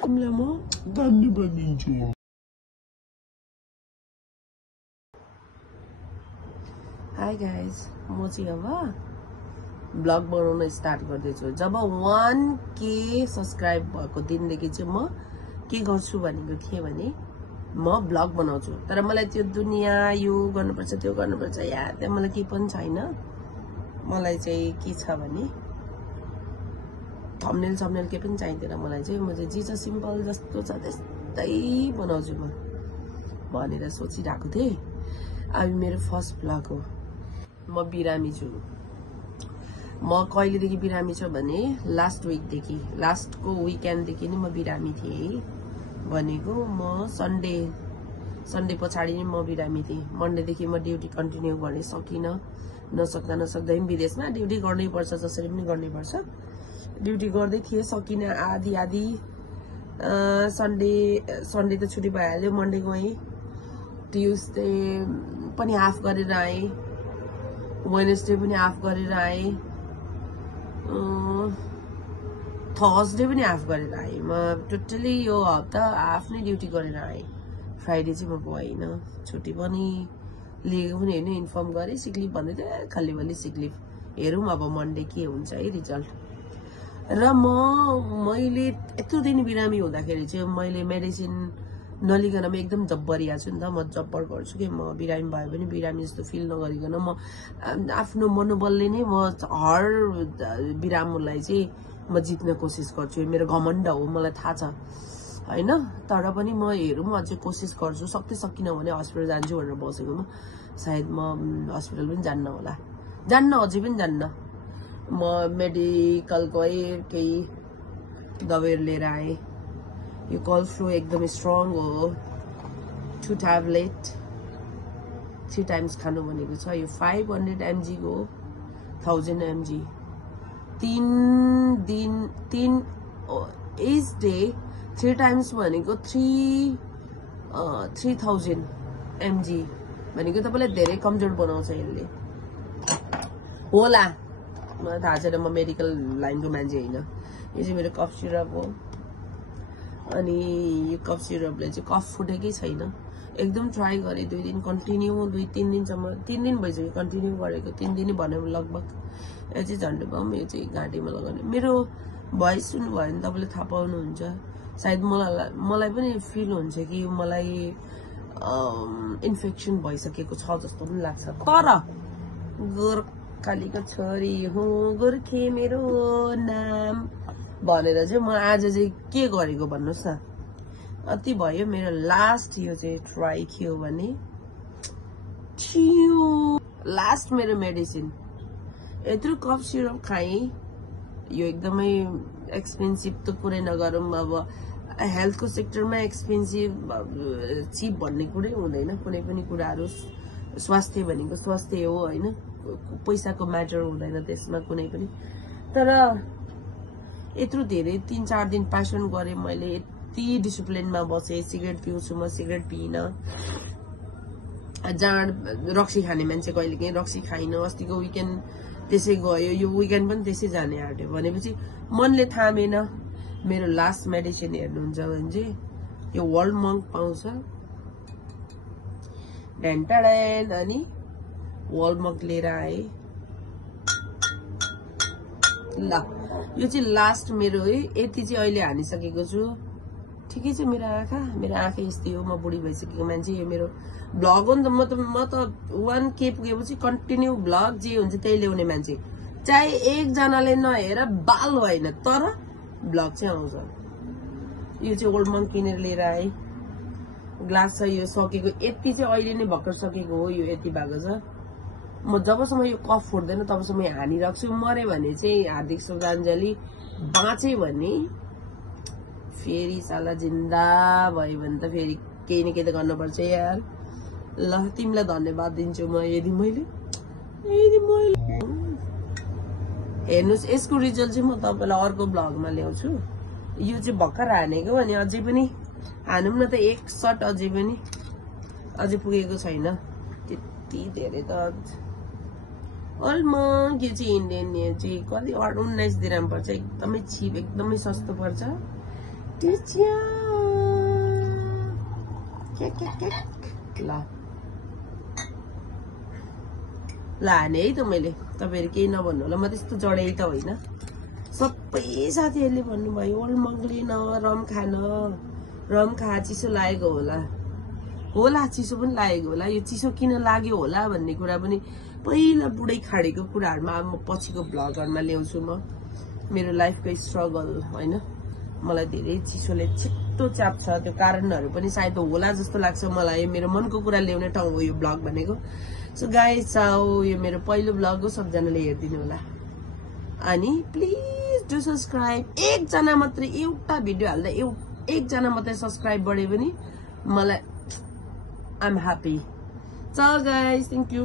तिमीलाई म धन्यवाद दिन्छु। हाई गाइज, म चाहिँ अब ब्लग बनाउन स्टार्ट गर्दैछु। जब 1K सब्सक्राइब भएको दिनदेखि चाहिँ म के गर्छु भनेको थिएँ भने म ब्लग बनाउँछु। तर मलाई त्यो दुनियाँ यो गर्नुपर्छ त्यो गर्नुपर्छ यार, त्यहाँ मलाई केही पनि छैन। मलाई चाहिँ के छ भने थम्बनेल सम्नेल के पनि चाहिँदैन मलाई चाहिँ। म चाहिँ जे छ सिम्पल जस्तो छ त्यस्तै बनाउँछु म भनेर सोचिरहेको थिएँ। अब मेरो फर्स्ट ब्लग हो। म बिरामी छु। म कहिलेदेखि बिरामी छु भने लास्ट विकदेखि, लास्टको विकेन्डदेखि नै म बिरामी थिएँ। भनेको म सन्डे पछाडि नै म बिरामी थिएँ। मन्डेदेखि म ड्युटी कन्टिन्यू गर्न सकिनँ। नसक्दा पनि विदेशमा ड्युटी गर्नै पर्छ, जसरी पनि गर्नै पर्छ। ड्युटी गर्दै थिएँ, सकिनँ आधी सन्डे त छुट्टी भइहाल्यो। मन्डे गएँ, ट्युसडे पनि हाफ गरेर आएँ, वेडनेसडे पनि हाफ गरेर आएँ, थर्सडे पनि हाफ गरेर आएँ। म टोटली यो हप्ता आफ्नै ड्युटी गरेर आएँ। फ्राइडे चाहिँ म गइनँ, छुट्टी पनि लिएको पनि होइन, इन्फर्म गरेँ। सिक लिभ भन्दै थियो, खाली बल्ली सिक लिभ। हेरौँ अब मन्डे के हुन्छ है रिजल्ट। र मैले यत्रो दिन बिरामी हुँदाखेरि चाहिँ मैले मेडिसिन नलिकन म एकदम जब्बरिया छु नि त। म जब्बर गर्छु कि म बिरामी भयो भने बिरामी जस्तो फिल नगरिकन म आफ्नो मनोबलले नै म हर बिरामीलाई चाहिँ म जित्न कोसिस गर्छु। मेरो घमण्ड हो, मलाई थाहा छ होइन। तर पनि म हेरौँ अझै कोसिस गर्छु। सकिनँ भने हस्पिटल जान्छु भनेर बसेको म। सायद म हस्पिटल पनि जान्न होला, अझै पनि जान्न। म मेडिकल गएँ, केही दबाईहरू लिएर आएँ। यो कोल्ड फ्लू एकदम स्ट्रङ हो। 2 ट्याब्लेट 3 टाइम्स खानु भनेको छ। यो 500 mg को 1000 mg 3 each day 3 टाइम्स भनेको 3000 mg भनेको तपाईँलाई धेरै कमजोर बनाउँछ यसले होला। मलाई थाहा छैन, म मेडिकल लाइनको मान्छे होइन। यो चाहिँ मेरो कफ सिरप हो। अनि यो कफ सिरपले चाहिँ कफ फुटेकै छैन। एकदम ट्राई गरेँ 2 दिन कन्टिन्यू, 2-3 दिनसम्म, 3 दिन भइसक्यो कन्टिन्यू गरेको। 3 दिनै भन्यो लगभग। यो चाहिँ झन्डै बम, यो चाहिँ घाँटीमा लगाउने। मेरो भोइस सुन्नुभयो भने तपाईँले थाहा पाउनुहुन्छ। सायद मलाई पनि फिल हुन्छ कि मलाई इन्फेक्सन भइसकेको छ जस्तो पनि लाग्छ। तर गोर्खालीको छोरी हो, गोर्खे मेरो नाम भनेर चाहिँ म आज चाहिँ के गरेको भन्नुहोस् न। अति भयो मेरो लास्ट यो चाहिँ ट्राई के हो भने लास्ट मेरो मेडिसिन। यत्रो कफ सिरप खाएँ। यो एकदमै एक्सपेन्सिभ त कुरै नगरौँ। अब हेल्थको सेक्टरमा एक्सपेन्सिभ चिप भन्ने कुरै हुँदैन। कुनै पनि कुराहरू स्वास्थ्य भनेको स्वास्थ्य हो होइन, पैसाको म्याटर हुँदैन त्यसमा कुनै पनि। तर यत्रो धेरै 3-4 दिन पेसन गरेँ मैले। यति डिसिप्लिनमा बसेँ। सिगरेट पिउँछु म, सिगरेट पिइनँ। जाँड रक्सी खाने मान्छे कहिलेकाहीँ रक्सी खाइन। अस्तिको विकेन्ड त्यसै गयो, यो विकेन्ड पनि त्यसै जाने आँट्यो। भनेपछि मनले थामेन। मेरो लास्ट मेडिसिन हेर्नुहुन्छ भने चाहिँ यो वर्ल्ड मङ्क पाउँछ ढ्यान्टाड्यान, अनि वर्ल्ड मङ्क लिएर आएँ। ल यो चाहिँ लास्ट मेरो है। यति चाहिँ अहिले हानिसकेको छु। ठिकै छ मेरो आँखा यस्तै हो। म बुढी भइसकेको मान्छे। यो मेरो ब्लग हो नि त। म त 1K पुगेपछि कन्टिन्यू ब्लग जे हुन्छ त्यही ल्याउने मान्छे। चाहे एकजनाले नहेर बाल होइन, तर ब्लग चाहिँ आउँछ। यो चाहिँ ओल्ड मङ्क किनेर लिएर आएँ। ग्लास छ, यो सकेको। यति चाहिँ अहिले नै भर्खर सकेको हो। यो यति भएको छ। म जबसम्म यो कफ फुट्दैन तबसम्म हानिराख्छु। मरे भने चाहिँ हार्दिक श्रद्धाञ्जली, बाँचे भने फेरि साला जिन्दा भयो भने त फेरि केही न केही त गर्नुपर्छ यार। ल तिमीलाई धन्यवाद दिन्छु म। यदि मैले हेर्नुहोस्, यसको रिजल्ट चाहिँ म तपाईँलाई अर्को ब्लगमा ल्याउँछु। यो चाहिँ भर्खर हानेको, अनि अझै पनि हानौँ न त एक सट। अझै पुगेको छैन त्यति धेरै त। अलमोस्ट यो चाहिँ इन्डियन यो चाहिँ कति 19 दिराम पर्छ एकदमै चिप एकदमै सस्तो पर्छ ल हाने है त मैले तपाईहरु केही नभन्नु होला म त्यस्तो जडै त होइन सबै साथीहरुले भन्नुभयो अलमोगले न रम खा चिसो लागेको होला चिसो पनि लागेको होला यो चिसो किन लाग्यो होला भन्ने कुरा पनि पहिला बुढै खाडीको कुराहरुमा म पछिको ब्लगहरुमा ल्याउँछु म मेरो लाइफको स्ट्रगल हैन मलाई धेरै चिसोले छिट्टो च्याप्छ त्यो कारणहरु पनि सायद होला जस्तो लाग्छ मलाई मेरो मनको कुरा ल्याउने ठाउँ हो यो ब्लग भनेको सो गाइस चाउ यो मेरो पहिलो ब्लग हो सबजनाले हेर्दिनु होला अनि प्लिज डु सब्स्क्राइब एकजना मात्रै एउटा भिडियो हाल्दा एकजना मात्रै सब्स्क्राइब बढ्यो पनि मलाई I'm happy. So guys, thank you.